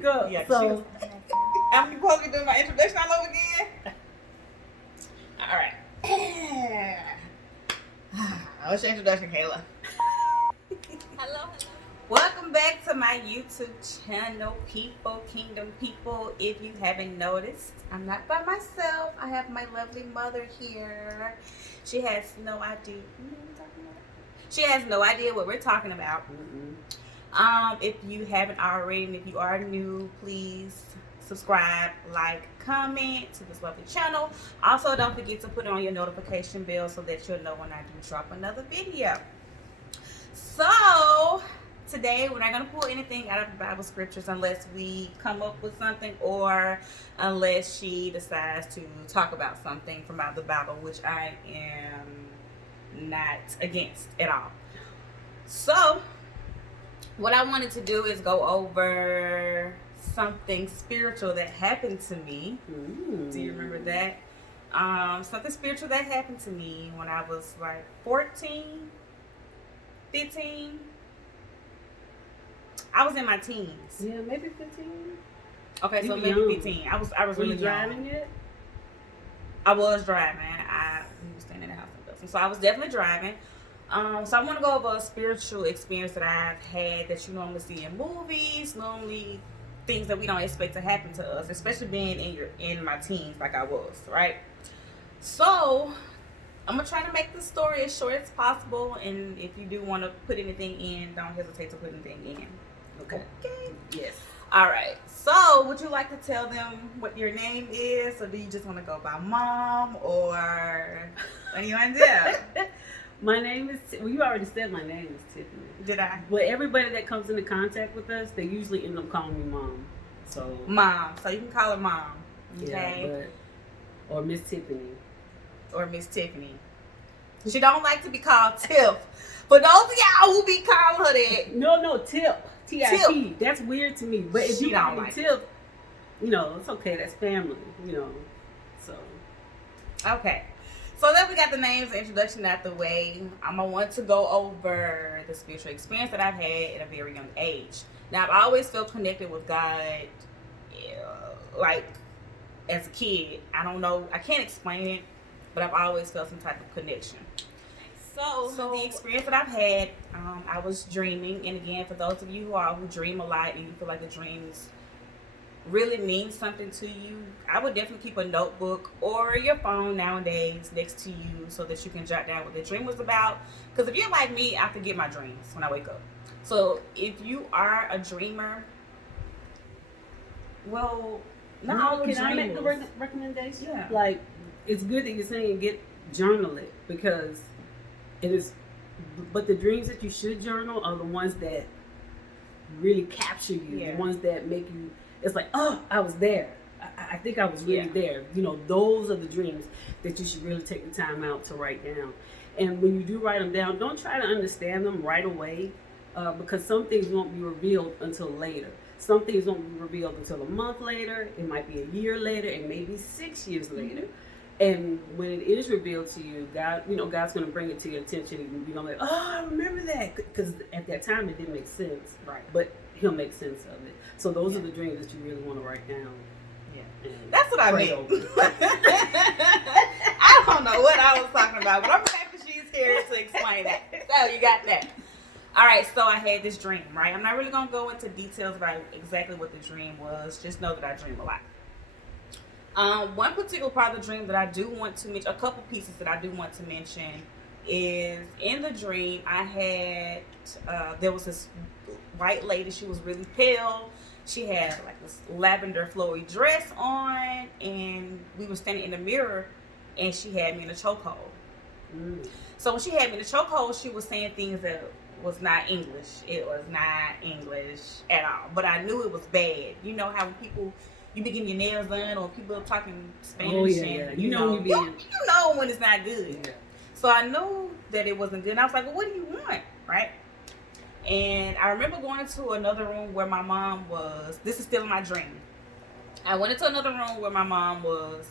speak up. Yeah, so I'm supposed to be doing my introduction all over again. All right. What's your introduction, Kayla? Hello. Welcome back to my YouTube channel, people, kingdom people. If you haven't noticed, I'm not by myself. I have my lovely mother here. She has no idea. She has no idea what we're talking about. If you haven't already, and if you are new, please subscribe, like, comment to this lovely channel. Also, don't forget to put on your notification bell so that you'll know when I do drop another video. So today we're not going to pull anything out of the Bible scriptures unless we come up with something, or unless she decides to talk about something from out of the Bible, which I am not against at all. So what I wanted to do is go over something spiritual that happened to me. Do you remember that? Something spiritual that happened to me when I was like 14, 15. I was in my teens. yeah, maybe 15. Okay, You so were maybe young. 15. I was Were really you driving young. yet? I was driving. We was staying in the house in Dothan. So I was definitely driving. So I want to go over a spiritual experience that I've had that you normally see in movies, normally things that we don't expect to happen to us, especially being in my teens like I was, right? So I'm gonna try to make the story as short as possible, and if you do want to put anything in, don't hesitate to put anything in. Okay. Yes. All right. So, would you like to tell them what your name is, or do you just want to go by mom, or what do you want to do? My name is, well, you already said my name is Tiffany. Did I? But everybody that comes into contact with us, they usually end up calling me mom. So, Mom. So you can call her mom. yeah, Okay. or Miss Tiffany. Or Miss Tiffany. She don't like to be called Tiff. For those of y'all who be calling her that, No, Tip. T-I-P. Tip. That's weird to me. But if She you call don't me like Tip, it's okay. That's family, So, okay. So that we got the names and introduction out the way, I'm going to want to go over the spiritual experience that I've had at a very young age. Now, I've always felt connected with God, like, as a kid. I don't know. I can't explain it, but I've always felt some type of connection. So the experience that I've had, I was dreaming. And again, for those of you who dream a lot and you feel like the dreams really mean something to you, I would definitely keep a notebook or your phone nowadays next to you so that you can jot down what the dream was about. Because if you're like me, I forget my dreams when I wake up. So if you are a dreamer, well, can I make the recommendation? Yeah. Like, it's good that you're saying journal it, because it is, but the dreams that you should journal are the ones that really capture you, Yeah. the ones that make you, it's like, oh, I was there. I think I was really there. Those are the dreams that you should really take the time out to write down. And when you do write them down, don't try to understand them right away, because some things won't be revealed until later. Some things won't be revealed until a month later. It might be a year later, and maybe 6 years later. And when it is revealed to you, God, God's going to bring it to your attention, and you're going to be like, oh, I remember that, because at that time it didn't make sense. Right. But He'll make sense of it. So those are the dreams that you really want to write down. Yeah. That's what I pray mean. over. I don't know what I was talking about, but I'm happy she's here to explain that. So you got that. All right, so I had this dream, right? I'm not really going to go into details about exactly what the dream was. Just know that I dream a lot. One particular part of the dream that I do want to mention, a couple pieces that I do want to mention, is in the dream I had, there was this white lady. She was really pale. She had like this lavender flowy dress on, and we were standing in the mirror, and she had me in a chokehold. So when she had me in a chokehold, she was saying things that was not English. It was not English at all. But I knew it was bad. You know how when people, you be getting your nails done, or people are talking Spanish, and you know when it's not good. Yeah. So I knew that it wasn't good. And I was like, well, what do you want? Right? And I remember going into another room where my mom was. This is still in my dream. I went into another room where my mom was,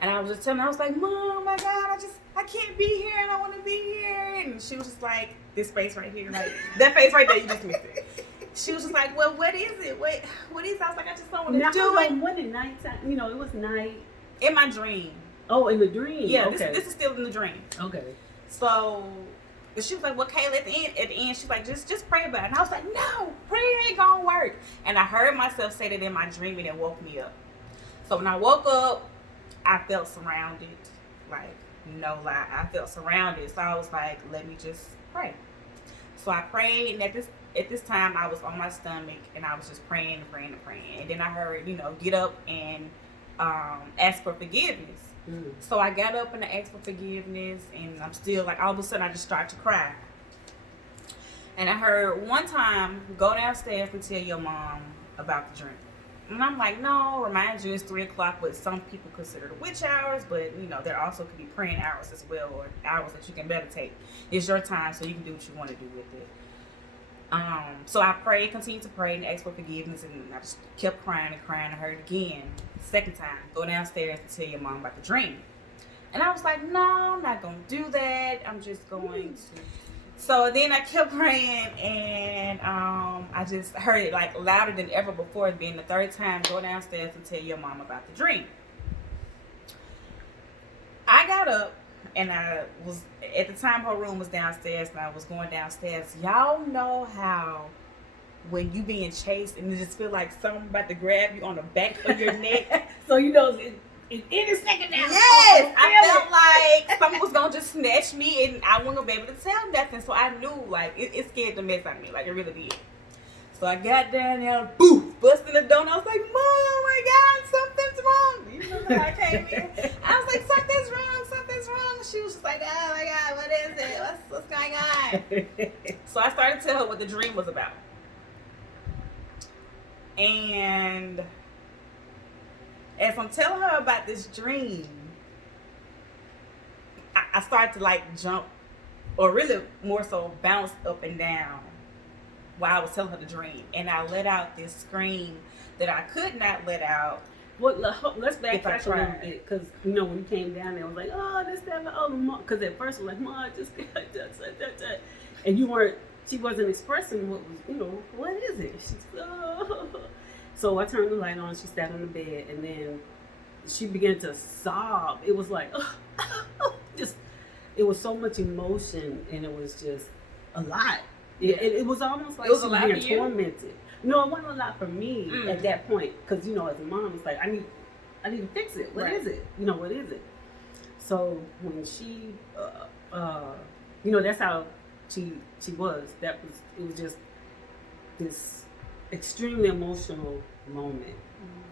and I was just telling her, I was like, Mom, my God, I can't be here, and I want to be here. And she was just like, this face right here, like that face right there, you just missed it. she was just like, well, what is it? What is it? I was like, I just don't want Now, to do it. when at nighttime, you know, it was night. In my dream. Oh, in the dream. Yeah, okay. this is still in the dream. Okay. So she was like, well, Kayla, at the end, she's like, just pray about it. And I was like, no, prayer ain't gonna work. And I heard myself say that in my dream, and it woke me up. So when I woke up, I felt surrounded. Like, no lie, I felt surrounded. So I was like, let me just pray. So I prayed, and at this time, I was on my stomach, and I was just praying. And then I heard, get up and ask for forgiveness. So I got up and I asked for forgiveness, and I'm still like, all of a sudden I just start to cry. And I heard one time, go downstairs and tell your mom about the dream. And I'm like, no, remind you it's 3 o'clock, but some people consider the witch hours, but there also could be praying hours as well, or hours that you can meditate. It's your time, so you can do what you want to do with it. So I prayed, continued to pray and ask for forgiveness, and I just kept crying. I heard it again. Second time, go downstairs and tell your mom about the dream. And I was like, no, I'm not going to do that. I'm just going to. So then I kept praying, and I just heard it like louder than ever before. Being the third time, go downstairs and tell your mom about the dream. I got up, and I was, at the time her room was downstairs, and I was going downstairs. Y'all know how when you being chased and you just feel like someone about to grab you on the back of your neck. So in any second now. Yes, I felt like someone was gonna just snatch me, and I wasn't gonna be able to tell nothing. So I knew, like, it scared the mess out of me, like it really did. So I got down there, boof, busting the door, and I was like, Mom, oh my God, something's wrong. You remember how I came in? I was like, something's wrong. And she was just like, oh my God, what is it? What's going on? So I started to tell her what the dream was about. And as I'm telling her about this dream, I started to like jump, or really more so bounce up and down while I was telling her the dream. And I let out this scream that I could not let out. Well, let's backtrack a little tried. bit, because when you came down there, I was like, oh, this, that, oh, Mom, because at first I was like, Mom, just that, and she wasn't expressing what was, what is it? She's So I turned the light on. She sat on the bed, and then she began to sob. It was like, it was so much emotion, and it was just a lot. It was almost like it was she a was lot being for you? tormented. No, it wasn't a lot for me at that point, because as a mom, it's like I need to fix it. What is it? What is it? So when she, that's how she was. It was just this extremely emotional moment,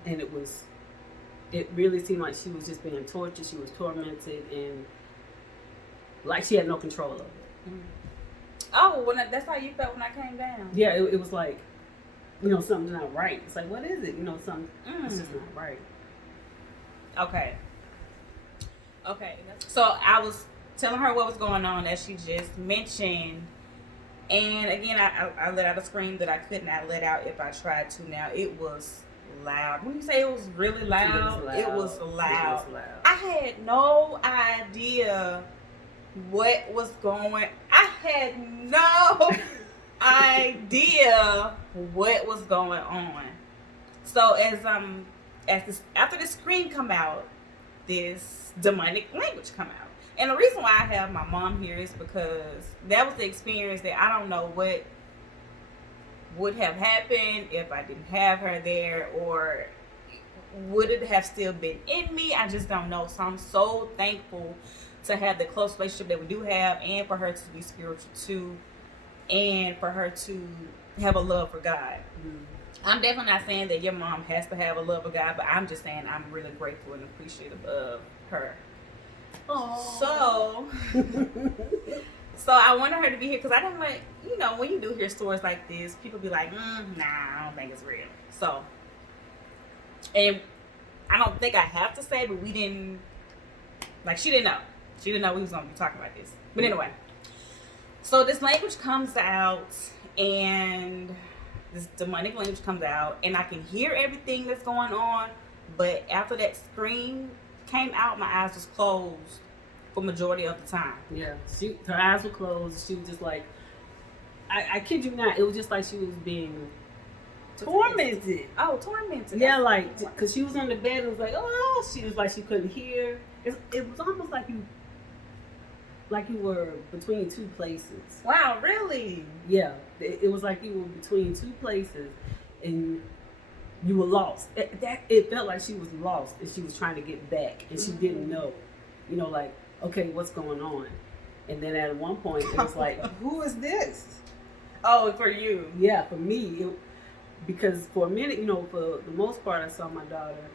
and it really seemed like she was just being tortured. She was tormented, and like she had no control of it. Oh, that's how you felt when I came down. Yeah, it was like, something's not right. It's like, what is it? Something, it's just not right. Okay. So I was telling her what was going on, as she just mentioned. And again, I let out a scream that I could not let out if I tried to. Now, it was loud. When you say it was really loud, it was loud. I had no idea what was going. I had no idea what was going on. So after the scream come out, this demonic language come out. And the reason why I have my mom here is because that was the experience that I don't know what would have happened if I didn't have her there, or would it have still been in me? I just don't know. So I'm so thankful to have the close relationship that we do have, and for her to be spiritual too, and for her to have a love for God. I'm definitely not saying that your mom has to have a love for God, but I'm just saying I'm really grateful and appreciative of her. So I wanted her to be here because I didn't want, when you do hear stories like this, people be like, nah, I don't think it's real. So, and I don't think I have to say, but we didn't, she didn't know. She didn't know we was going to be talking about this. But anyway, so this language comes out, and this demonic language comes out, and I can hear everything that's going on, but after that scream came out, my eyes was closed for majority of the time. Yeah, her eyes were closed. She was just like, I kid you not, it was just like she was being tormented. Oh, tormented. Yeah, like, because she was on the bed and was like, oh, she was like, she couldn't hear. It was almost like you were between two places. Wow, really? Yeah, it was like you were between two places and you were lost. It felt like she was lost and she was trying to get back and she didn't know. You know, like, okay, what's going on? And then at one point, it was like, who is this? Oh, for you. Yeah, for me, because for a minute, you know, for the most part, I saw my daughter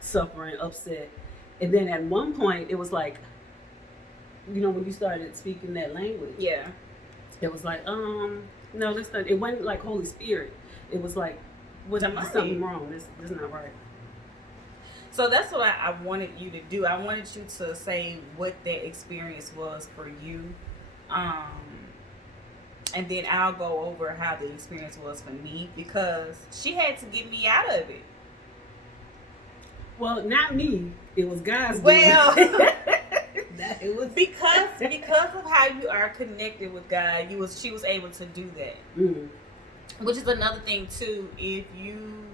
suffering, upset. And then at one point, it was like, you know, when you started speaking that language, Yeah. it was like, no, this not, it wasn't like Holy Spirit. It was like, there's something wrong. This is not right. So that's what I wanted you to do. I wanted you to say what that experience was for you. And then I'll go over how the experience was for me because she had to get me out of it. Well, not me. It was God's Well, doing. It was because of how you are connected with God, she was able to do that. Mm. Which is another thing too. If you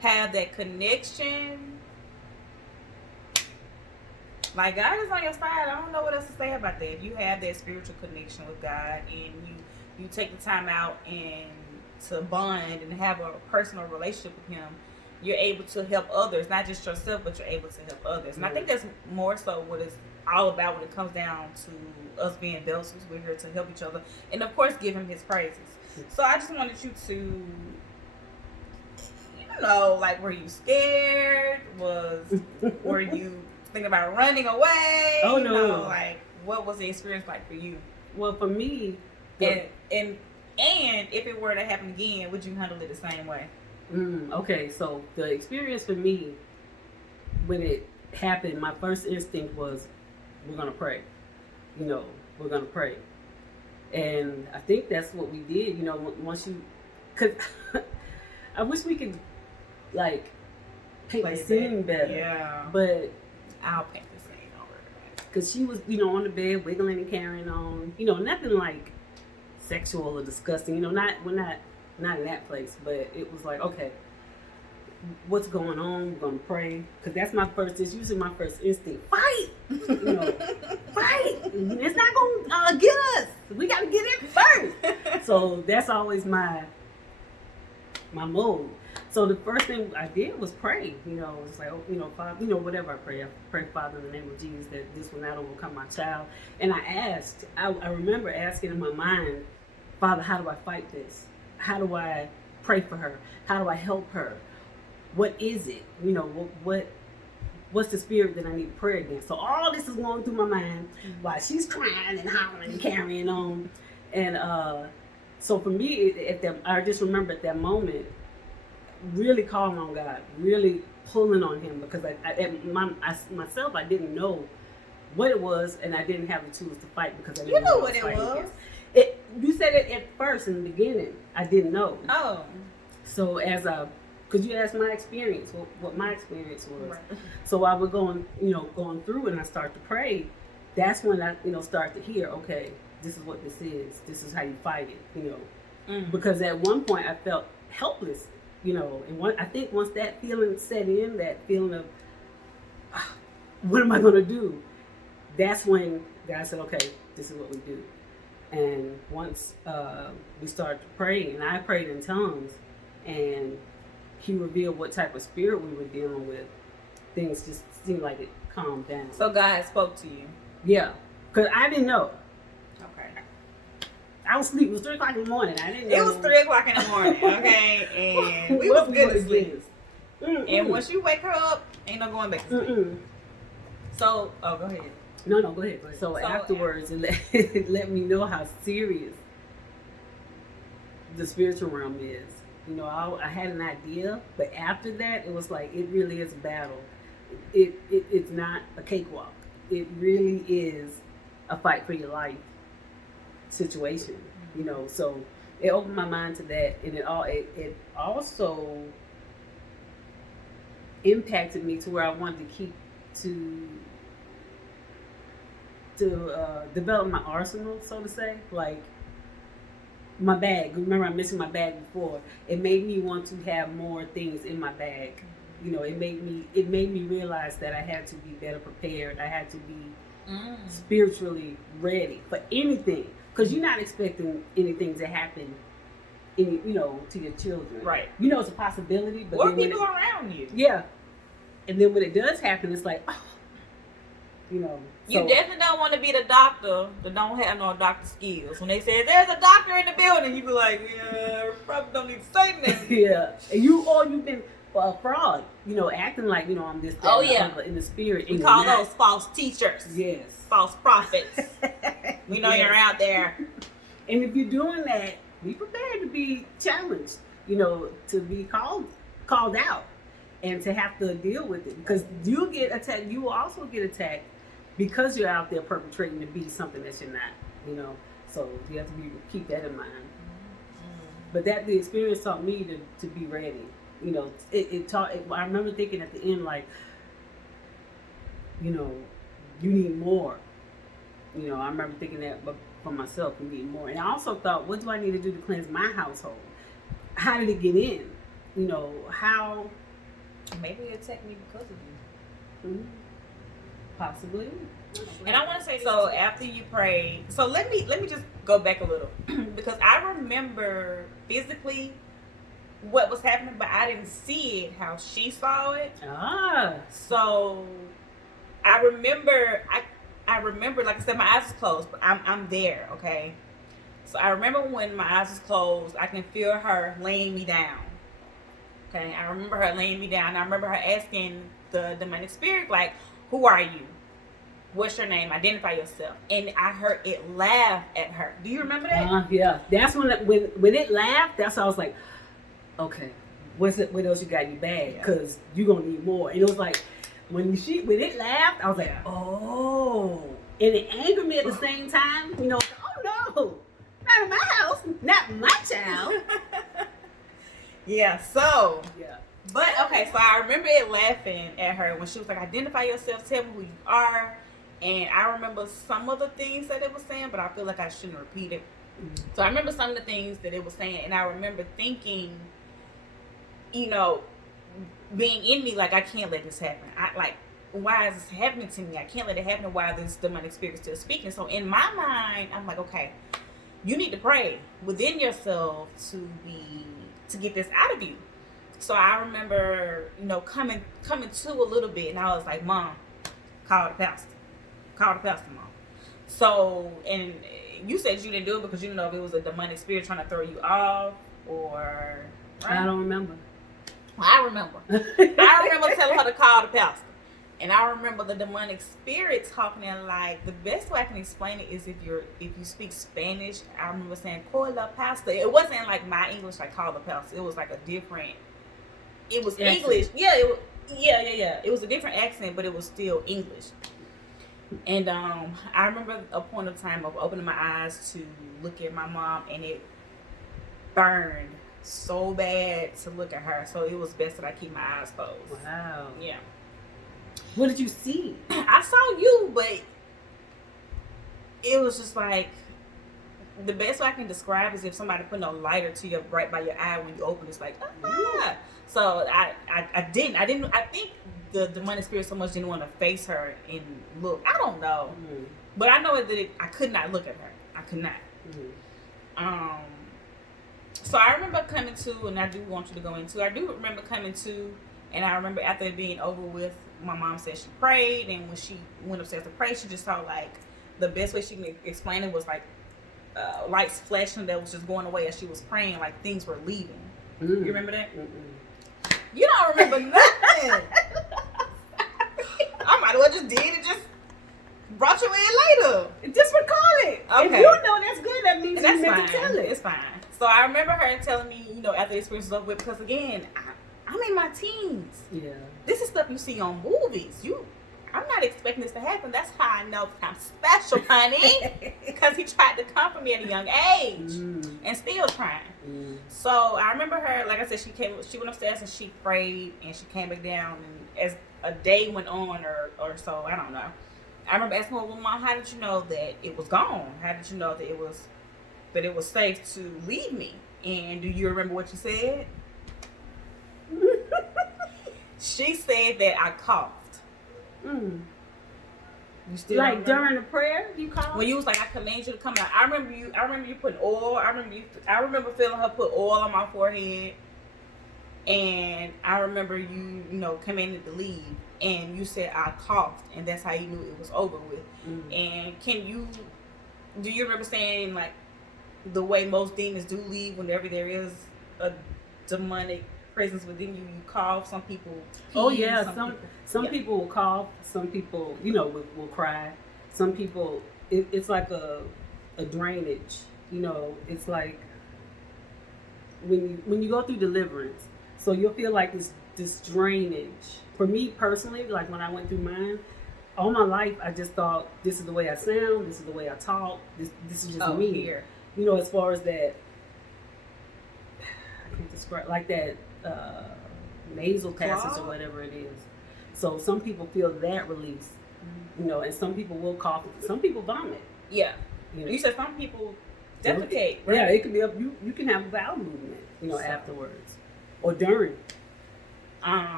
have that connection, like God is on your side. I don't know what else to say about that. If you have that spiritual connection with God and you take the time out and to bond and have a personal relationship with Him, you're able to help others, not just yourself, but you're able to help others. And I think that's more so what it's all about when it comes down to us being vessels. We're here to help each other and of course give Him His praises. So I just wanted you to, you know, like, were you scared? Were you thinking about running away? Oh, You no. know, like, what was the experience like for you? Well, for me, And if it were to happen again, would you handle it the same way? Okay, so the experience for me, when it happened, my first instinct was, we're going to pray. You know, we're going to pray. And I think that's what we did, you know, once you, because I wish we could, like, paint the scene better. Yeah. But I'll paint the scene over. because she was, you know, on the bed, wiggling and carrying on, you know, nothing like sexual or disgusting, you know, we're not in that place, but it was like, okay, what's going on? We're gonna pray, because it's usually my first instinct. Fight, you know, fight. It's not gonna get us. We gotta get it first. So that's always my mode. So the first thing I did was pray. You know, it's like, you know, Father, you know, whatever I pray, Father, in the name of Jesus, that this will not overcome my child. And I remember asking in my mind, Father, how do I fight this? How do I pray for her? How do I help her? What is it? You know, what's the spirit that I need to pray against? So all this is going through my mind while she's crying and hollering and carrying on. And so for me, I just remember at that moment, really calling on God, really pulling on Him, because myself, I didn't know what it was, and I didn't have the tools to fight because I didn't You know know what it was. You said it at first in the beginning. I didn't know. Oh. So because you asked my experience, what my experience was. Right. So while we're going through and I start to pray, that's when I, you know, start to hear, okay, this is what this is. This is how you fight it, you know. Because at one point I felt helpless, you know, and I think once that feeling set in, that feeling of, what am I going to do? That's when God said, okay, this is what we do. And once we started to pray, and I prayed in tongues, and He revealed what type of spirit we were dealing with, things just seemed like it calmed down. So God spoke to you. Yeah, because I didn't know. Okay. I was asleep. It was 3 o'clock in the morning. I didn't know. It was 3 o'clock in the morning, okay? And we was good to sleep. And once you wake her up, ain't no going back to sleep. So, go ahead. No, go ahead. So afterwards, it let me know how serious the spiritual realm is. You know, I had an idea, but after that, it was like, it really is a battle. It's not a cakewalk. It really is a fight for your life situation. You know, so it opened my mind to that, and it also impacted me to where I wanted to develop my arsenal, so to say. Like, my bag. Remember, I'm missing my bag before. It made me want to have more things in my bag. You know, it made me realize that I had to be better prepared. I had to be spiritually ready for anything, because you're not expecting anything to happen in, you know, to your children. Right. You know, it's a possibility, but or then when people around you. yeah, and then when it does happen, it's like, oh, you know. You so- definitely don't want to be the doctor that don't have no doctor skills. When they say there's a doctor in the building, you be like, yeah, probably don't need to say that. Yeah, and you've been a fraud, you know, acting like, you know, I'm this, that, Oh, and the yeah. other in the spirit. We and call you're those not. false teachers, Yes. false prophets. We know Yes. you're out there. And if you're doing that, be prepared to be challenged, you know, to be called out and to have to deal with it, because you get attacked. You will also get attacked because you're out there perpetrating to be something that you're not, you know. So you have to keep that in mind. But that the experience taught me to be ready. You know, it taught. I remember thinking at the end, like, you know, you need more. You know, I remember thinking that, but for myself, you need more. And I also thought, what do I need to do to cleanse my household? How did it get in? You know, how? Maybe it attacked me because of you. Possibly. And I want to say, so after you prayed, so let me just go back a little because I remember physically what was happening, but I didn't see it how she saw it. Ah. So I remember, like I said, my eyes was closed, but I'm there, okay? So I remember when my eyes was closed, I can feel her laying me down. Okay, I remember her laying me down. I remember her asking the demonic spirit, like, who are you? What's your name? Identify yourself. And I heard it laugh at her. Do you remember that? Yeah. That's when it laughed. That's when I was like, okay, what else you got in your bag? Because you're gonna need more. And it was like when it laughed, I was like, oh, and it angered me at the same time. You know, oh no, not in my house, not my child. Yeah. So. Yeah. But okay, so I remember it laughing at her when she was like, identify yourself, tell me who you are. And I remember some of the things that it was saying, but I feel like I shouldn't repeat it. So I remember some of the things that it was saying, and I remember thinking, you know, being in me, like, I can't let this happen. Why is this happening to me? I can't let it happen while this demonic spirit is still speaking. So in my mind, I'm like, okay, you need to pray within yourself to get this out of you. So I remember, you know, coming to a little bit, and I was like, Mom, call the pastor. Call the pastor, Mom. So, and you said you didn't do it because you didn't know if it was a demonic spirit trying to throw you off, or... Right? I don't remember. Well, I remember. I remember telling her to call the pastor. And I remember the demonic spirit talking, and like, the best way I can explain it is if you speak Spanish. I remember saying, call the pastor. It wasn't like my English, like call the pastor. It was like a different... It was accent. English. Yeah, It was a different accent, but it was still English. And I remember a point of time of opening my eyes to look at my mom, and it burned so bad to look at her. So it was best that I keep my eyes closed. Wow. Yeah. What did you see? I saw you, but it was just like, the best way I can describe is if somebody put a lighter to your right by your eye when you open. It's like, ah. So I think the demonic spirit so much didn't want to face her and look. I don't know, but I know that I could not look at her. I could not. So I remember coming to, and I do want you to go into. I do remember coming to, and I remember after it being over with, my mom said she prayed, and when she went upstairs to pray, she just saw, like, the best way she can explain it was like lights flashing that was just going away as she was praying, like things were leaving. You remember that? You don't remember nothing. I might as well just did it, just brought you in later. Just recall it. Okay. If you know that's good, that means That's you meant fine. to tell it. It's fine. So I remember her telling me, you know, after the experience was over with, because again, I'm in my teens. Yeah. This is stuff you see on movies. I'm not expecting this to happen. That's how I know I'm special, honey. Because he tried to come for me at a young age and still trying. So I remember her, like I said, she went upstairs and she prayed and she came back down. And as a day went on or so, I don't know. I remember asking her, well, Mom, how did you know that it was gone? How did you know that it was that it was safe to leave me. And do you remember what you said? She said that I coughed. Mm. You still Like remember? during the prayer, you called? When you was like, I command you to come out. I remember you putting oil. I remember feeling her put oil on my forehead. And I remember you commanded to leave. And you said I coughed, and that's how you knew it was over with. And do you remember saying, like, the way most demons do leave whenever there is a demonic presence within you, you cough. Some people pee, Oh yeah, some yeah. people will cough. Some people, will cry. Some people, it's like a drainage. It's like when you go through deliverance. So you'll feel like this drainage. For me personally, like when I went through mine, all my life I just thought this is the way I sound, this is the way I talk, this is just me. Here. As far as that, I can't describe, like that nasal passage or whatever it is. So some people feel that release, and some people will cough. Some people vomit. Yeah. You said some people defecate. Right? Yeah, it could be up. You can have a bowel movement, afterwards or during.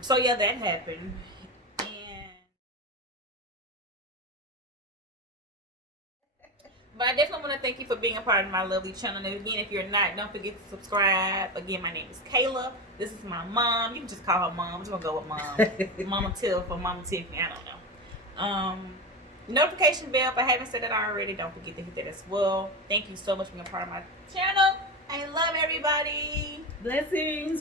So yeah, that happened. But I definitely want to thank you for being a part of my lovely channel. And again, if you're not, don't forget to subscribe. Again, my name is Kayla. This is my mom. You can just call her mom. I'm just going to go with mom. Mama Tiff or Mama Tiffany. I don't know. Notification bell. If I haven't said that already, don't forget to hit that as well. Thank you so much for being a part of my channel. I love everybody. Blessings.